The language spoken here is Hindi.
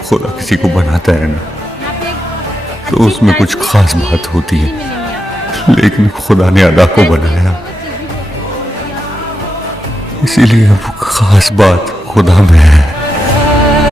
जब खुदा किसी को बनाता है ना तो उसमें कुछ खास बात होती है, लेकिन खुदा ने अदा को बनाया, इसीलिए वो खास बात खुदा में है।